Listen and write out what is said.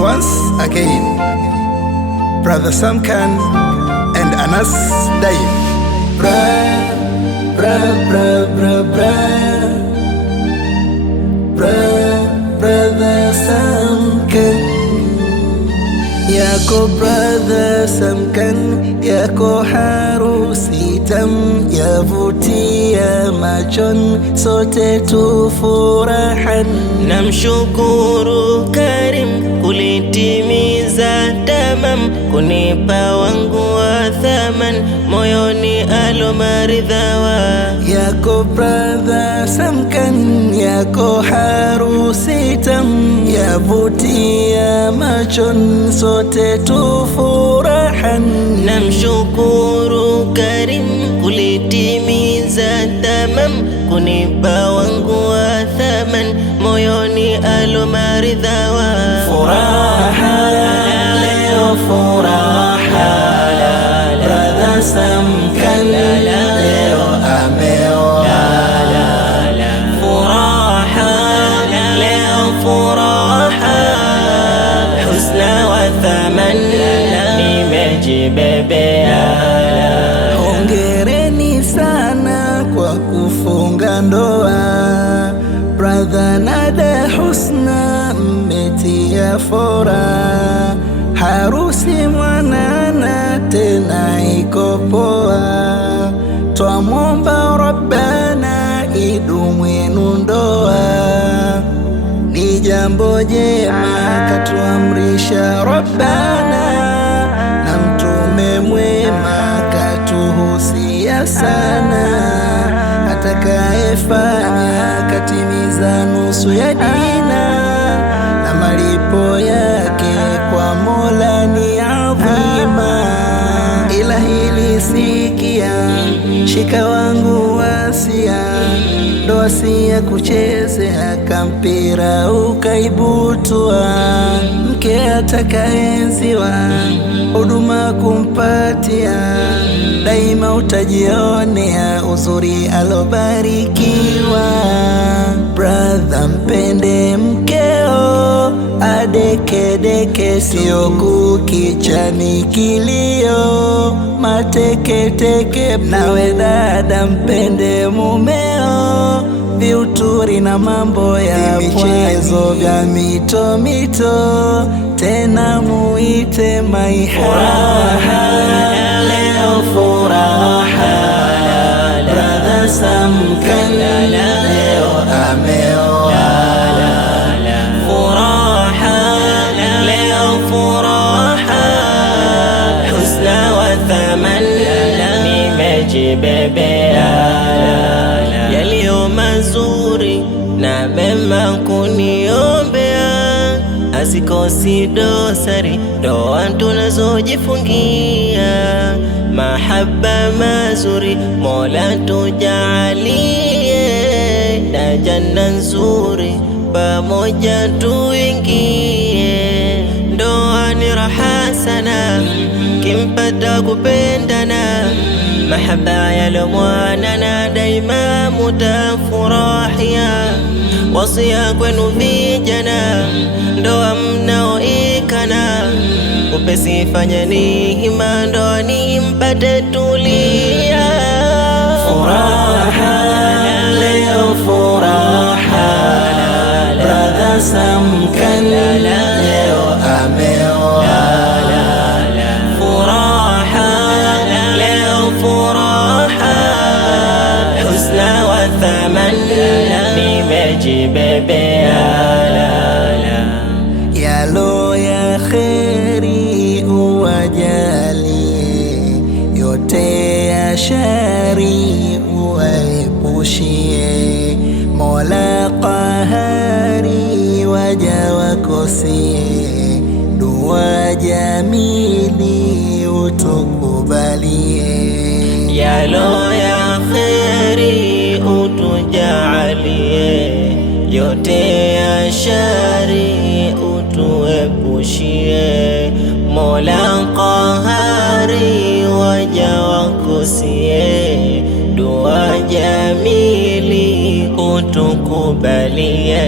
once again, Brother Samkan and Anas Daim. Brother Samkan, yako Brother Samkan, yako harusi tam, yavutia machon, sote tufurahan. Namshukuru Karim kulitimiza tamam, kunipa wangu wa thaman, moyoni alomaridhawa. Yako Brother Samkan, yako harusi tam, yavutia machon, sote tufurahan. Namshukuru Karim kulitimiza tamam, kunipa wangu wa thaman, moyoni alomaridhawa. Furaha leo, furaha Brother Samkan leo ameoa. Furaha leo, furaha husna wa thaman, nimejibebea. Hongereni sana kwa kufunga ndoa, Brother Nada Husna mmetia fora, harusi mwanana tena iko poa. Twamwomba Rabbana idumu yenu ndoa, ni jambo jema katuamrisha Rabbana, na mtume mwema katuhusia sana, atakayefanya katimiza nusu ya dina, na malipo yake kwa Mola ni adhima. Ila hili sikia, shika wangu wasia, ndoa si ya kuchezea, kampira ukaibutua. Mke atakaenziwa, huduma kumpatia, daima utajionea uzuri alobarikiwa. Brother mpende mkeo, adekedeke sio kukichani kilio, mateketeke. Nawe dada mpende mumeo, viuturi na mambo ya michezo vya mito mito, tena muite maihaha. Leo furaha Brother Samkan leo ameoa. Furaha leo, furaha husna wa thaman, nimejibebea. Yaliyo mazuri na mema kuniombea, hazikosi dosari ndoa tunazojifungia. Mahaba mazuri Mola tujalie, na janna nzuri pamoja tuingie. Ndoa ni raha sana, kimpata kupendana, mahaba yalomwanana, daima mutafurahia. Wasia kwenu vijana, ndoa mnaoikana, upesi fanyeni hima, ndoani mpate tulia. Furaha leo, furaha Brother Samkan leo ameoa. Furaha leo, furaha husna wa thaman, nimejibebea. Yalo ya kheri uwajalie, yote ya shari uwaepushie. Mola qahari waja wakosie, dua jamili utukubalie. Yalo ya kheri utujalie, yote ya shari utuepushie. Mola qahari waja wakosie, dua jamili utukubalie.